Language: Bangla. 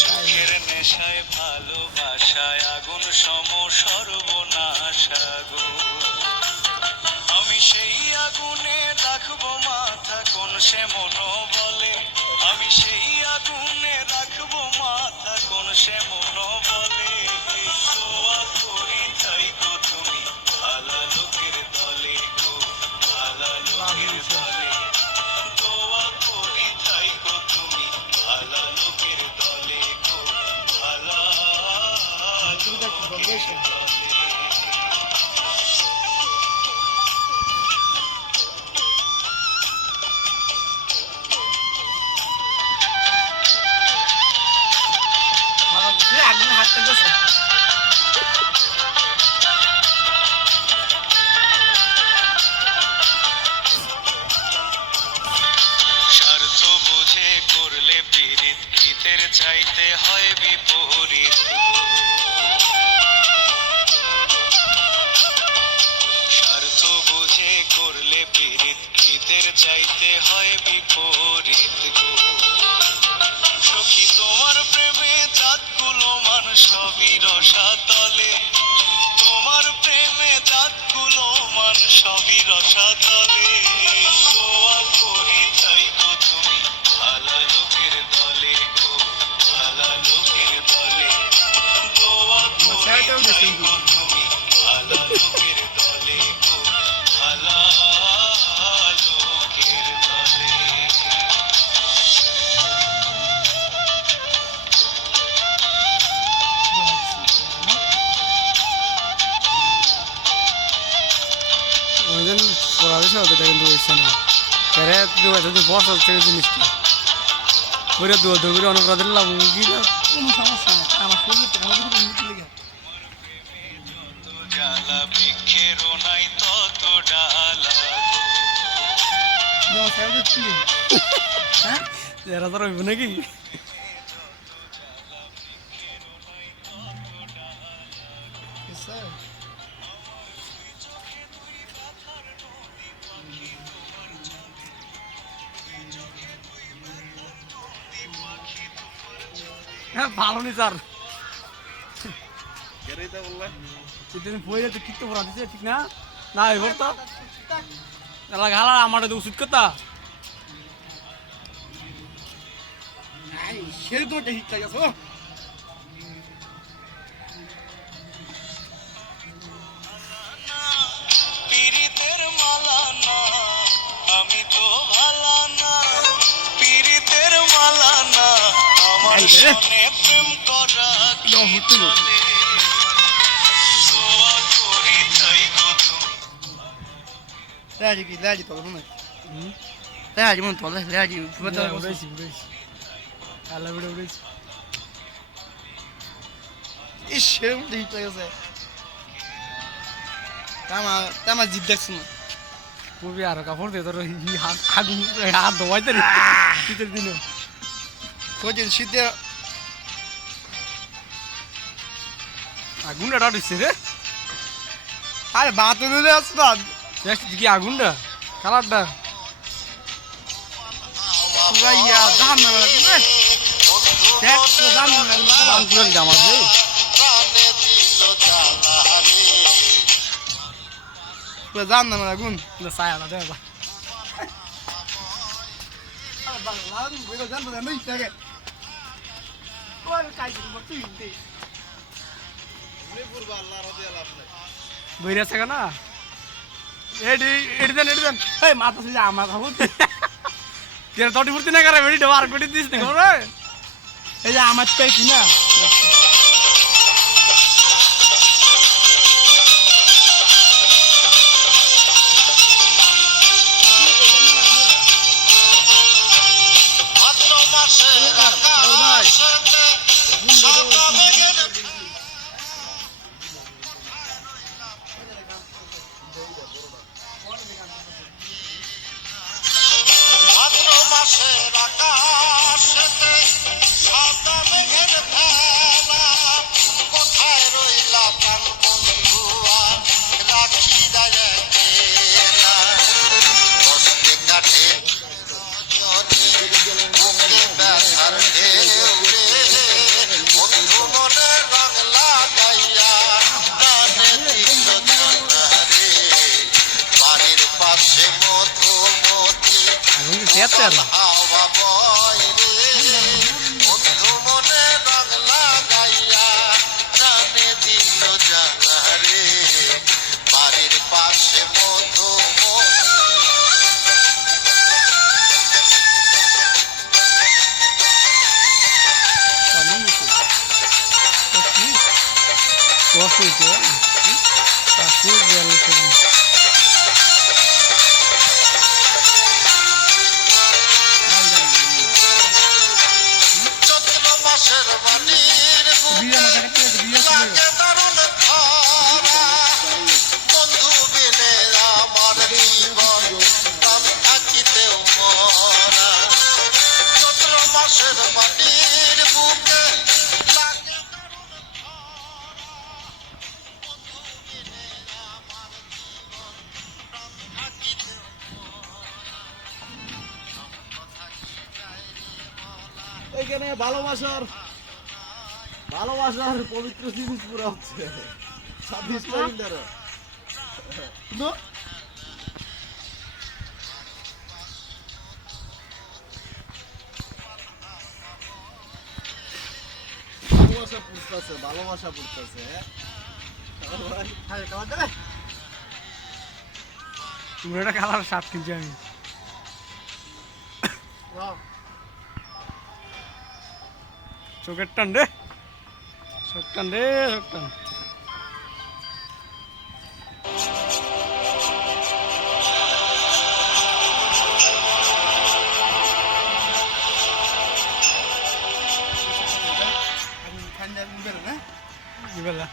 চোখের নেশায় ভালোবাসায় আগুন সম সর্বনাশা গো। আমি সেই আগুনে রাখবো মাথা কোন সে মন বলে, আমি সেই আগুনে রাখবো মাথা কোন সে মন বলে। দোয়া করি তাই গো তুমি ভালা লোকের দলে গো, ভালা লোকের দলে। দোয়া করি তাই গো তুমি ভালা লোকের দলে গো, ভালা লোকের দলে। স্বার্থ বুঝে করলে পীড়িত, হিতের চাইতে হয় বিপরীত। স্বার্থ বুঝে করলে পীড়িত, হিতের চাইতে হয় বিপরীত গো। সখী তোমার প্রেমে জাতগুলো মান সবই রসাতলে, তোমার প্রেমে জাতগুলো মান সবই রসাতলে। দোয়া করি তাই গো তুমি ভালা লোকের দলে গো, ভালা লোকের দলে। দোয়া করি তাই গো তুমি ভালা লোকের দলে গো, ভালা লোকের দলে। কিন্তু হচ্ছে না বছর থেকে জিনিসটা ওইটা দু দূরে অনুপ্রাদের লাভ কি না, কোনো সমস্যা নেই। আমার শরীর জ্বালা বৃক্ষেরও নাই তত ডালা হ্যাঁ এরা তো রইব নাকি। হ্যাঁ ভালো নি স্যার, বইরে তো কিত্ত পড়া দিছে ঠিক না না এবার তো এলাকা হালা আমার ওষুধ কথা সে তো ঠিক আছে। পীড়িতের মালা না আমি তো ভালা না, পীড়িতের মালা না আমার সনে প্রেম করা কি চলে। দোয়া করি তাই গো তুমি। লেজি কি লেজি তো মনে লেজি মন তো লেজি ফুটা উড়াইছি আলা উড়াইছি ইস সেম ঠিক আছে। তামা জিদ দেখছ না খুবই আর কাপড় দিয়ে তোর আগুন হাত ধোয়াইতে শীতের দিনে কদিন শীতে আগুনটা দিচ্ছে রে। আরে বাতে দিলে আসবাদ কি আগুনটা কালারটা পুরাইয়া দাম না দেখ দাম দাম আছে জান না আগুন ছায়া না দেখ বইরে আছে না এডি দেন এই মাথা সুজা আমার খাবো তেরা তটি ফুর্তি না করে বেডি ডবার বেডি দিস না খবর এই যে আমার চাই কি না মাসের আকাশেতে সাদা মেঘের তেয়াত্তর হাওয়া বয় রে বন্ধু মনে রং লাগাইয়া জানে দিল জানা রে বাড়ির পাশে মধুমতি চৈত্র মাসের বাড়ির বুকে লাগে দারুণ খরা বন্ধু বিনে আমার জীবন প্রাণ থাকিতেও মরা চৈত্র মাসের বাড়ির বুকে লাগে দারুণ খরা বন্ধু বিনে আমার জীবন প্রাণ থাকিতেও মরা থাকি যায় রে বলা এখানে ভালোবাসার ভালোবাসার পবিত্র জিনিস পুরো হচ্ছে 26 টাইম ধরে ভালোবাসা পড়তেছে তুমি একটা কালার শার্ট কিনছি আমি চোখের টান রে চোখ টান রে চোখ টান কি বেলা